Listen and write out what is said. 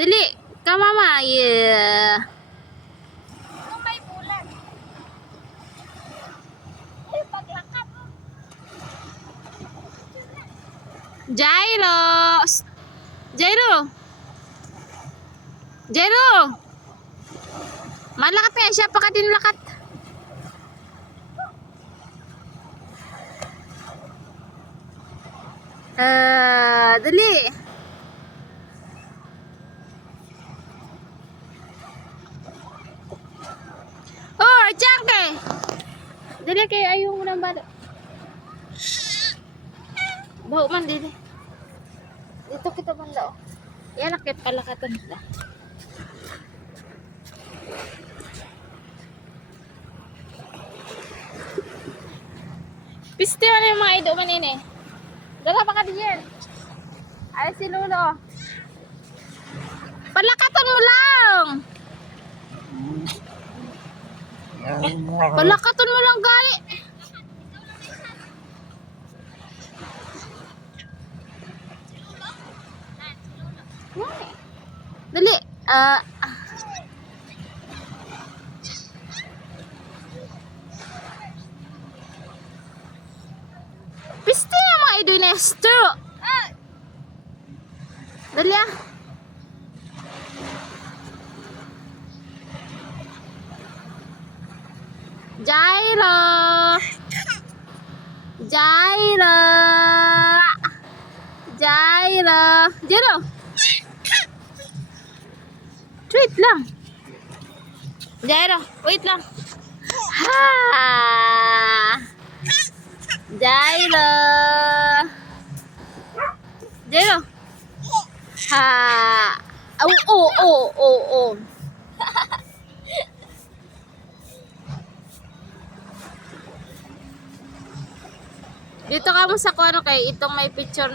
Dali. Ka mama. Yeah. Kung may bulan. Ay, paglakad. Jairo. Jairo. Jairo. Malakat nga siya. Paka din lakat. Dali. Oh, Changke. Dali kayo ayaw mo ng balo. Baho man dili. Dito kita banda. Yan akit palakatan nila. Piste man yung mga ido manini. Dala pa ka diyan. Ay si Lolo. Palakatan mo lang. Palakatan mo lang gali. Dali. Piste na mga ido Nestor. Dali ah. Jairo. Jairo. Jairo. Jairo. Wait lang. Jairo, wait lang. Ha. Jairo. Jairo. Ha. Oh. Dito ka mo sa kuno kay itong may picture.